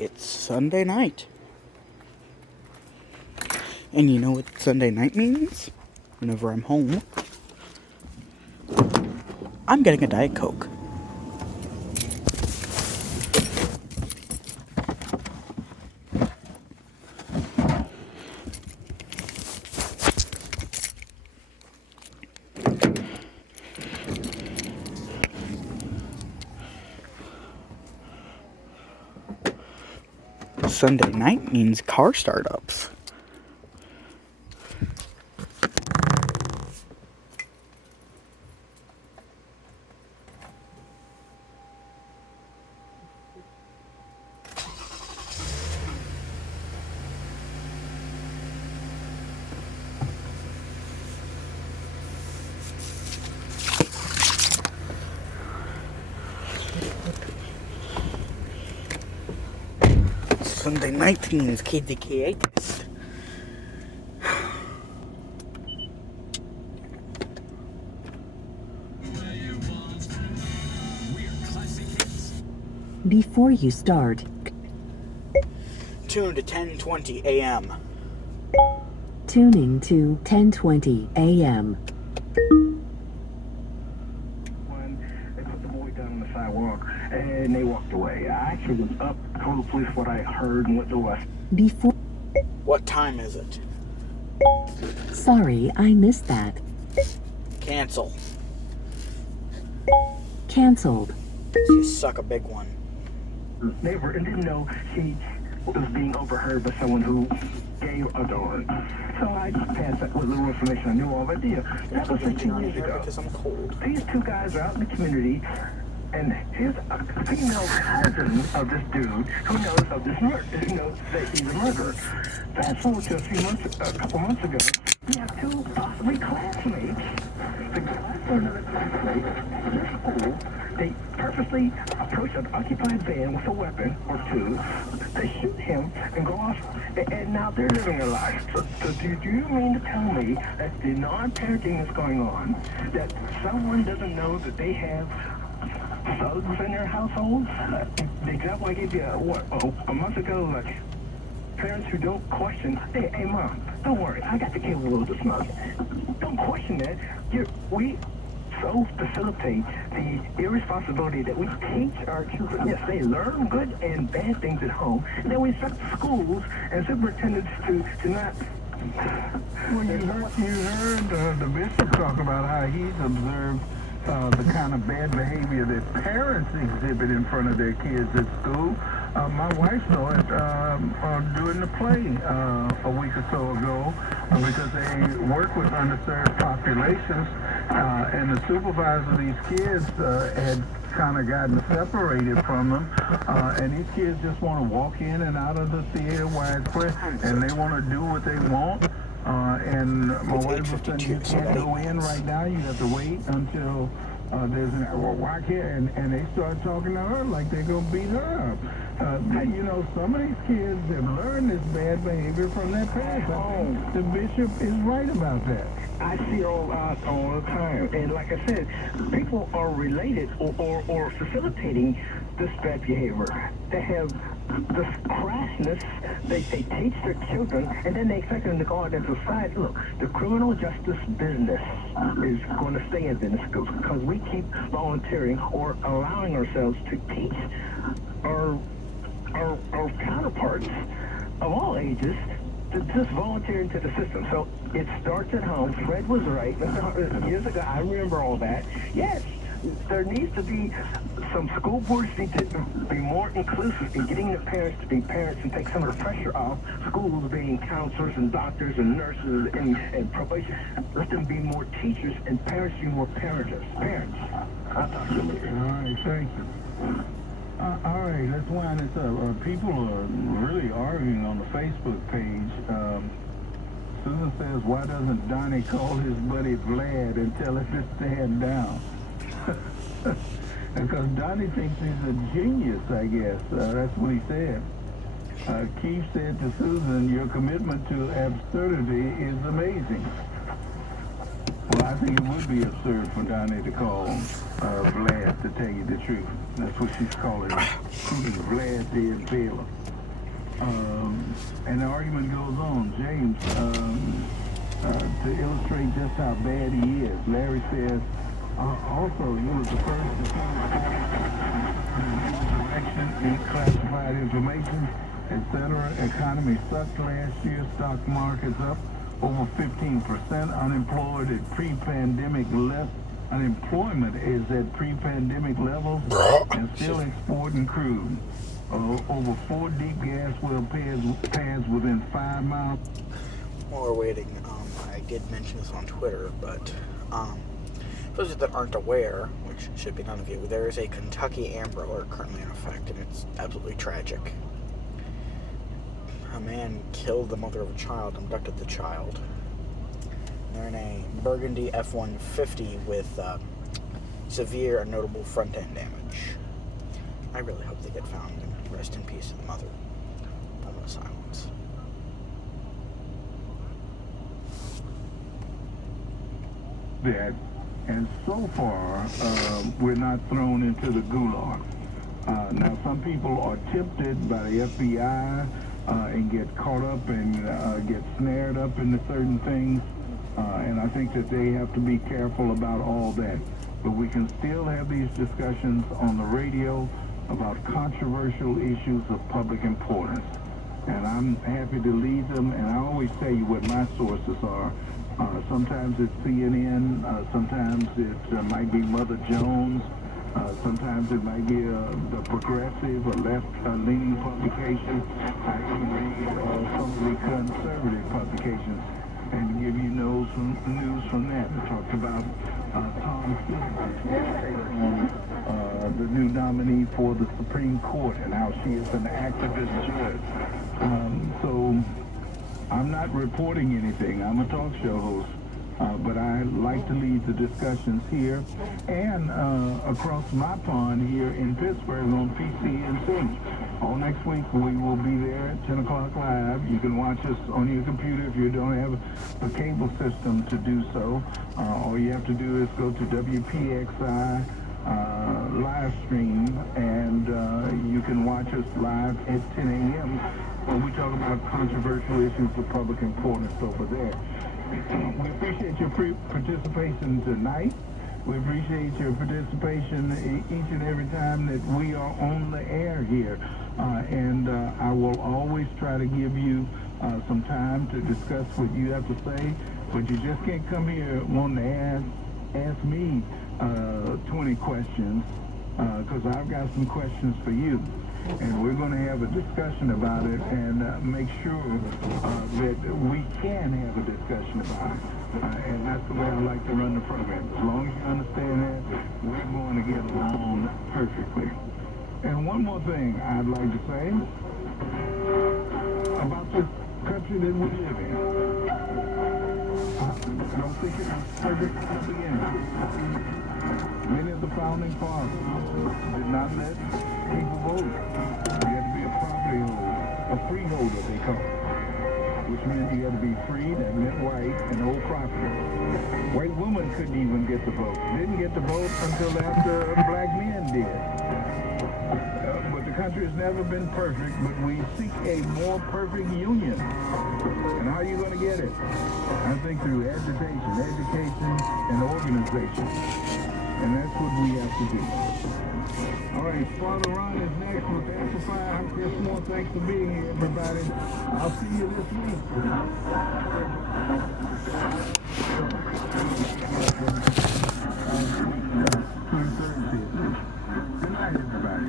It's Sunday night. And you know what Sunday night means? Whenever I'm home, I'm getting a Diet Coke. Sunday night means car startups. Sunday night means KDKA Test. Before you start, Tune to 10:20 a.m. tuning to 10:20 a.m. They put the boy down on the sidewalk and they walked away. I actually was up, told the police what I heard and what there was. Before. What time is it? Sorry, I missed that. Cancel. Canceled. You suck a big one. Neighbor and didn't know she was being overheard by someone who gave a darn. So I just passed that with little information I knew already. That was 15 years ago. Because I'm cold. These two guys are out in the community, and here's a female cousin of this dude who knows of this murder, who knows that he's a murderer. Fast forward to a couple months ago, we have two possibly classmates. The guy or another classmate at their school, they purposely approach an occupied van with a weapon or two. They shoot him and go off, and now they're living their life. So do you mean to tell me that the non-parenting that's going on, that someone doesn't know that they have thugs in their household? The example I gave you, a month ago, like, parents who don't question, hey, mom, don't worry, I got the kid with a little smug. Don't question that. We so facilitate the irresponsibility that we teach our children. Yes, they learn good and bad things at home, and then we expect schools and superintendents to not. Well, you heard the bishop talk about how he's observed the kind of bad behavior that parents exhibit in front of their kids at school. My wife saw it during the play a week or so ago because they work with underserved populations, and the supervisor of these kids had kind of gotten separated from them, and these kids just want to walk in and out of the theater widespread, and they want to do what they want. And my wife was saying, you can't go in right now, you have to wait until there's an, well, why can't, and they start talking to her like they're going to beat her up. You know, some of these kids have learned this bad behavior from their parents. The bishop is right about that. I see it all the time. And like I said, people are related or facilitating this bad behavior. They have this crassness they teach their children, and then they expect them to go out into society. Look, the criminal justice business is going to stay in business because we keep volunteering or allowing ourselves to teach our counterparts of all ages to just volunteer into the system. So it starts at home. Fred was right. Years ago, I remember all that. Yes, there needs to be some school boards need to be more inclusive in getting the parents to be parents and take some of the pressure off schools being counselors and doctors and nurses and probation. Let them be more teachers and parents be more parents. I'll talk to you later. All right, thank you. All right, let's wind this up. People are really arguing on the Facebook page. Susan says, why doesn't Donnie call his buddy Vlad and tell him to stand down? Because Donnie thinks he's a genius, I guess. That's what he said. Keith said to Susan, your commitment to absurdity is amazing. Well, I think it would be absurd for Donnie to call Vlad, to tell you the truth. That's what she's calling him. Vlad the Impaler. And the argument goes on. James, to illustrate just how bad he is, Larry says, also, he was the first to see direction in classified information, etc. Economy sucked last year. Stock market's up over 15%. Unemployed at pre-pandemic levels. Unemployment is at pre-pandemic levels and still exporting crude. Over 4 deep gas well pads within 5 miles. While we're waiting, I did mention this on Twitter, but for those that aren't aware, which should be none of you, there is a Kentucky Amber Alert currently in effect, and it's absolutely tragic. A man killed the mother of a child, abducted the child. They're in a burgundy F-150 with severe and notable front-end damage. I really hope they get found, and rest in peace to the mother. Moment of silence. That, and so far, we're not thrown into the gulag. Now, some people are tempted by the FBI and get caught up and get snared up into certain things. And I think that they have to be careful about all that. But we can still have these discussions on the radio about controversial issues of public importance. And I'm happy to lead them, and I always tell you what my sources are. Sometimes it's CNN, sometimes it might be Mother Jones, sometimes it might be the progressive or left-leaning publication. I can read some of the conservative publications and give you news from that. I talked about Tom Cruise, the new nominee for the Supreme Court, and how she is an activist judge. So I'm not reporting anything. I'm a talk show host. But I like to lead the discussions here and across my pond here in Pittsburgh on PCNC. All next week we will be there at 10 o'clock live. You can watch us on your computer if you don't have a cable system to do so. All you have to do is go to WPXI live stream, and you can watch us live at 10 a.m. when we talk about controversial issues of public importance over there. We appreciate your participation tonight. We appreciate your participation each and every time that we are on the air here. And I will always try to give you some time to discuss what you have to say, but you just can't come here wanting to ask me 20 questions, because I've got some questions for you. And we're going to have a discussion about it and make sure that we can have a discussion about it. And that's the way I like to run the program. As long as you understand that, we're going to get along perfectly. And one more thing I'd like to say about this country that we live in. I don't think it was perfect at the beginning. Many of the founding fathers did not let people vote. You had to be a property holder, a freeholder they call it, which meant you had to be free. That meant white and old property. White women couldn't even get the vote. Didn't get the vote until after black men did. But the country has never been perfect, but we seek a more perfect union. And how are you going to get it? I think through agitation, education, and organization. And that's what we have to do. All right, Father Ron is next with Amplify. I'm Chris Moore. Thanks for being here, everybody. I'll see you this week. Good night, everybody.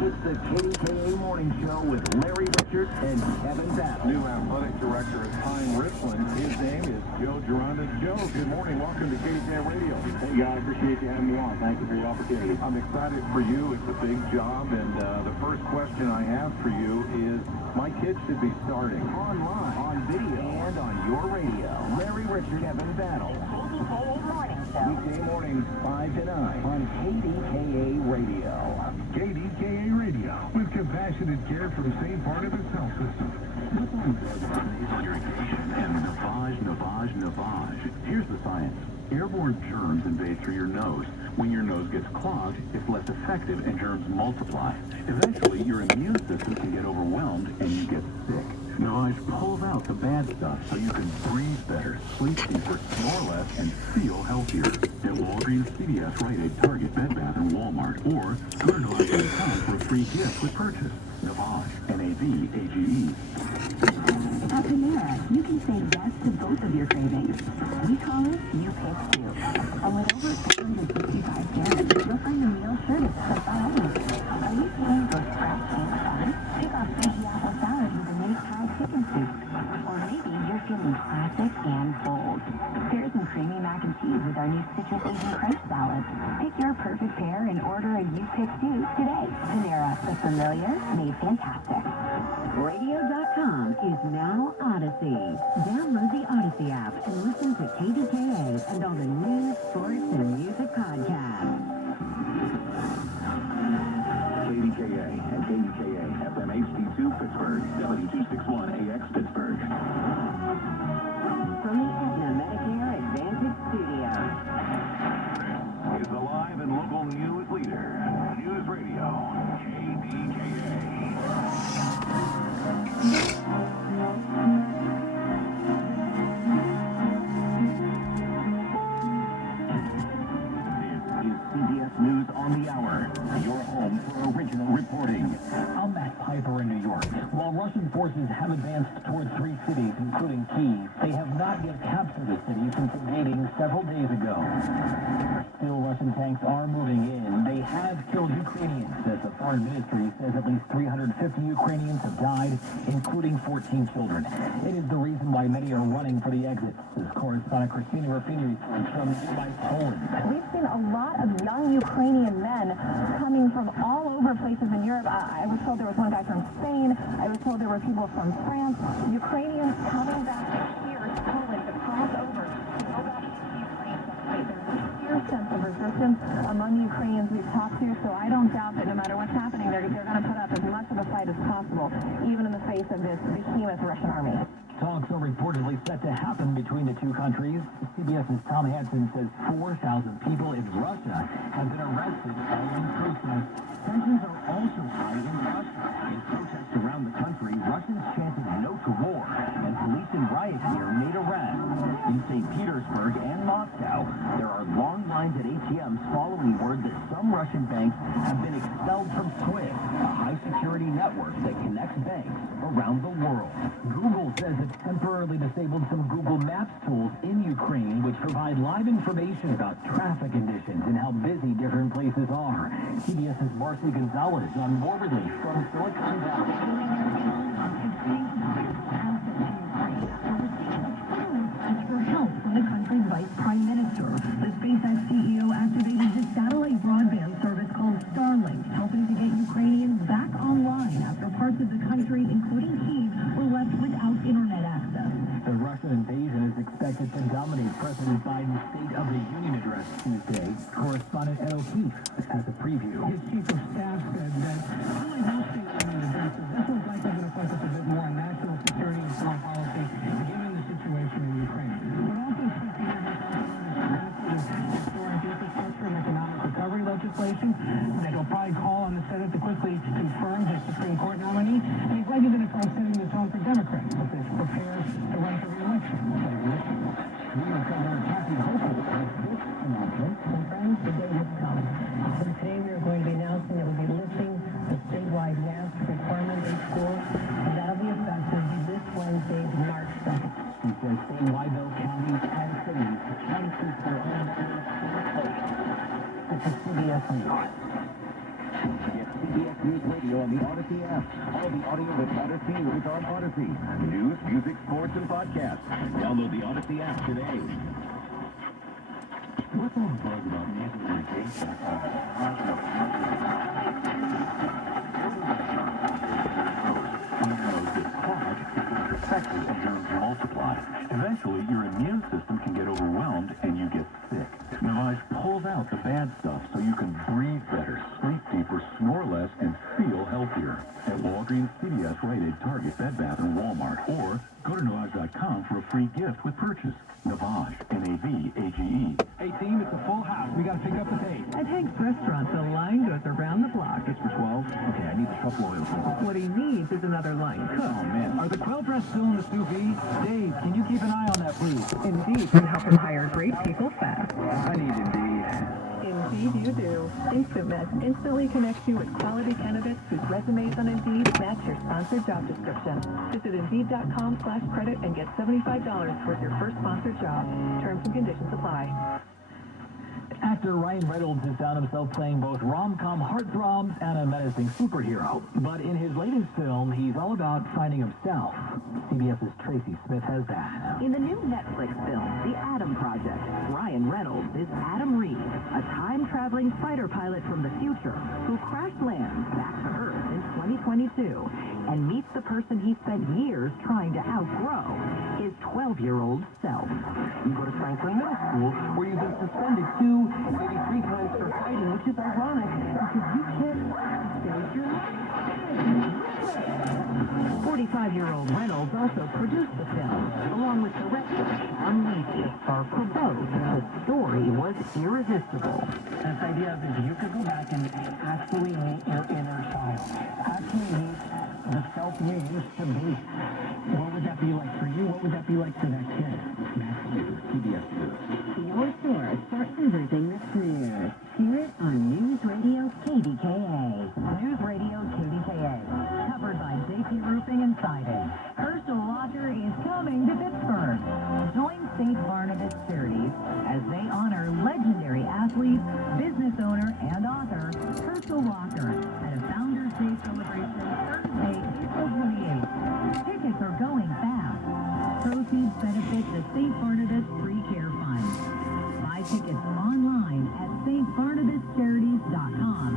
It's the KDKA Morning Show with Larry Richard and Kevin Battle. New athletic director at Pine Richland. His name is Joe Gironda. Joe, good morning. Welcome to KDKA Radio. Hey, guys. Appreciate you having me on. Thank you for the opportunity. I'm excited for you. It's a big job. And the first question I have for you is, my kids should be starting Online, on video, and on your radio. Larry Richard, Kevin Battle. KDKA Morning Show. Weekday mornings, 5 to 9 on KDKA Radio. KDKA Radio, with compassionate care from St. Barnabas Health System. Irrigation and Navage. Here's the science. Airborne germs invade through your nose, When your nose gets clogged, it's less effective and germs multiply. Eventually, your immune system can get overwhelmed and you get sick. Navage pulls out the bad stuff so you can breathe better, sleep deeper, snore less, and feel healthier. At Walgreens, CVS, Rite Aid, Target, Bed Bath, and Walmart, or go to Navage.com for a free gift with purchase. Navage, N-A-V-A-G-E. At Panera, you can say yes to both of your cravings. We call it You Pick Two. And with over 465 parents, you'll find a meal sure to satisfy all of you. Are you feeling both fresh and fun? Pick our flaky apple salad with a nice fried chicken soup. Or maybe you're feeling classic and bold. Here's some creamy mac and cheese with our new citrus Asian crunch salad. Pick your perfect pair and order a You Pick Two today. Panera, the familiar made fantastic. Radio.com is now Odyssey. Download the Odyssey app and listen to KDKA and all the news, sports, and music podcasts. KDKA and KDKA FM HD2 Pittsburgh, 7261 AX Pittsburgh. From the Aetna Medicare Advantage Studio. Is the live and local news leader. News Radio, KDKA. CBS News on the Hour, your home for original reporting. I'm Matt Piper in New York. While Russian forces have advanced toward 3 cities, including Kyiv, they have not yet captured the city since invading several days ago. Still, Russian tanks are moving in. They have killed Ukrainians, as the foreign ministry says at least 350 Ukrainians have died, including 14 children. It is the reason why many are running for the exit, says correspondent Christina Raffini from nearby Poland. We've seen a lot of young Ukrainian men coming from all over places in Europe. I was told there was one guy from Spain. I was told there were people from France. Ukrainians coming back here to Poland to cross over to go back to Ukraine. There's a fierce sense of resistance among Ukrainians we've talked to, so I don't doubt that no matter what's happening, they're going to put up as much of a fight as possible, even in the face of this behemoth Russian army. Talks are reportedly set to happen between the two countries. CBS's Tom Hansen says 4,000 people in Russia have been arrested following protests. Tensions are also high in Russia. In protests around the country, Russians chanted no to war, and police in riot gear made arrests. In St. Petersburg and Moscow, there are long lines at ATMs following word that some Russian banks have been expelled from SWIFT, a high-security network that connects banks around the world. Google says it temporarily disabled some Google Maps tools in Ukraine, which provide live information about traffic conditions and how busy different places are. CBS's Marcy Gonzalez on more relief from Silicon Valley. For help from the country's vice prime minister, the SpaceX CEO activated his satellite broadband service called Starlink, helping to get Ukrainians back online after parts of the country, including Kyiv, were left without internet access. The Russian invasion is expected to dominate President Biden's State of the Union address Tuesday. Correspondent Ed O'Keefe has a preview. His chief of staff said that only those State of the Union addresses, this one's likely going to focus a bit more on national security and foreign policy, given the situation in Ukraine. But also speaking of historic infrastructure and economic recovery legislation that will probably call on the Senate to quickly confirm his Supreme Court nominee. And he's likely going to start setting the tone for Democrats as they prepare to run for re-election. New York Governor Kathy Hochul has this announcement. And friends, the day has come. So today we are going to be announcing that we'll be lifting the statewide mask requirement in schools. And that'll be effective this Wednesday, March 2nd. She says statewide, though, counties and cities can keep their own closed. This is CBS News. Get CBS News Radio on the Odyssey app. All the audio that matters to you is on Odyssey. News, music, sports, and podcasts. Download the Odyssey app today. What's all the buzz about nasal irritation? Infections and germs multiply. Eventually, your immune system can get overwhelmed and you get sick. Navage pulls out the bad stuff so you can breathe better, sleep deeper, snore less, and feel healthier. At Walgreens, CVS, Rite Aid, Target, Bed Bath, and Walmart. Or go to Navage.com for a free gift with purchase. Navage, N-A-V-A-G-E. Hey team, it's a full house. We got to pick up the pace. line goes around the block. It's for 12? Okay, I need the truffle oil. What he needs is another line cooked. Oh, man. Are the quail breasts still in the sous vide? Dave, can you keep an eye on that, please? Indeed can help him hire great people fast. I need Indeed. Indeed you do. InstantMatch instantly connects you with quality candidates whose resumes on Indeed match your sponsored job description. Visit Indeed.com/credit and get $75 towards your first sponsored job. Terms and conditions apply. Actor Ryan Reynolds has found himself playing both rom-com heartthrobs and a menacing superhero. But in his latest film, he's all about finding himself. CBS's Tracy Smith has that. In the new Netflix film, The Adam Project, Ryan Reynolds is Adam Reed, a time-traveling fighter pilot from the future who crash lands back to Earth in 2022 and meets the person he spent years trying to outgrow, his 12-year-old self. You go to Franklin Middle School, where you've been suspended 2, maybe 3 times for fighting, which is ironic because you can't stage your life. 45-year-old Reynolds also produced the film, along with director Sean Levy. For both, the story was irresistible. This idea is you could go back and actually meet your inner child. Actually meet the self you used to be. What would that be like for you? What would that be like for that kid? Max News, CBS News. Your source for everything that's news. Hear it on News Radio KDKA. News Radio KDKA. Covered by JP Roofing and Siding. Herschel Walker is coming to Pittsburgh. Join St. Barnabas Charities as they honor legendary athlete, business owner, and author Herschel Walker at a Founders Day celebration Thursday, April 28th. Tickets are going fast. Proceeds benefit the St. Barnabas Free Care Fund. Buy tickets online at stbarnabascharities.com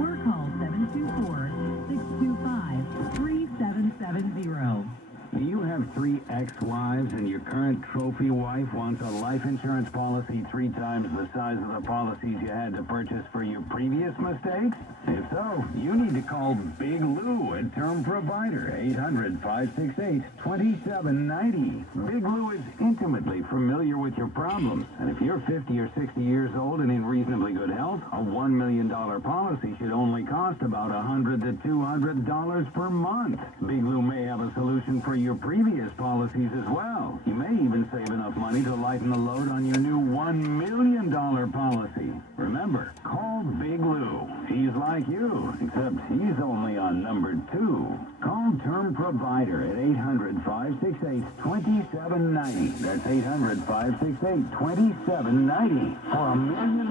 or call 724-625-3770. Do you have 3 ex-wives and your current trophy wife wants a life insurance policy 3 times the size of the policies you had to purchase for your previous mistakes? If so, you need to call Big Lou at Term Provider, 800-568-2790. Big Lou is intimately familiar with your problems, and if you're 50 or 60 years old and in reasonably good health, a $1 million policy should only cost about $100 to $200 per month. Big Lou may have a solution for your previous policies as well. You may even save enough money to lighten the load on your new $1 million policy. Remember, call Big Lou. He's like you, except he's only on number 2. Call Term Provider at 800-568-2790. That's 800-568-2790. For $1 million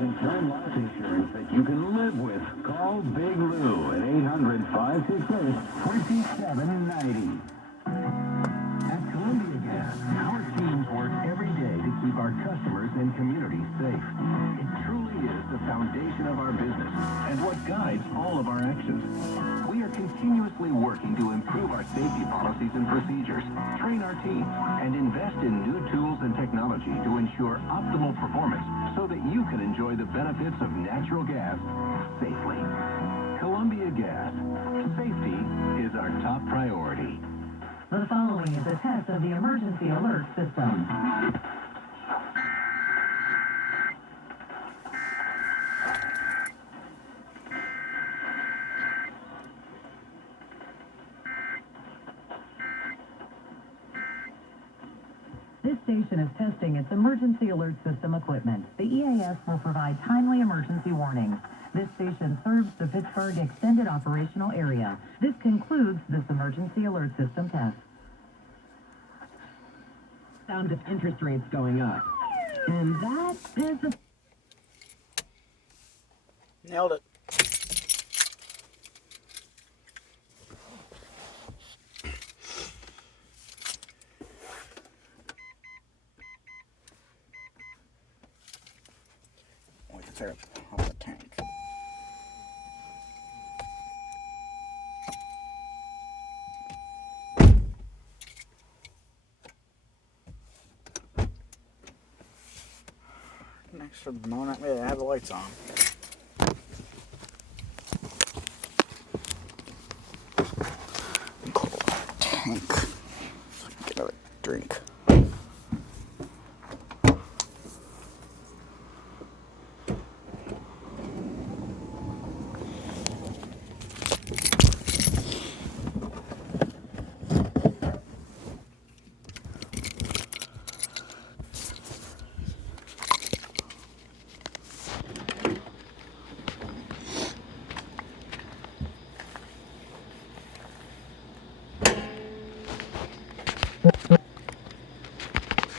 in term life insurance that you can live with, call Big Lou at 800-568-2790. At Columbia Gas, our teams work every day to keep our customers and communities safe. It truly is the foundation of our business and what guides all of our actions. We are continuously working to improve our safety policies and procedures, train our teams, and invest in new tools and technology to ensure optimal performance so that you can enjoy the benefits of natural gas safely. Columbia Gas. Safety is our top priority. The following is a test of the emergency alert system. This station is testing its emergency alert system equipment. The EAS will provide timely emergency warnings. This station serves the Pittsburgh Extended Operational Area. This concludes this emergency alert system test. Sound of interest rates going up. And that is a... Nailed it. Wait, it's off the tank. Next for the moment, I have the lights on.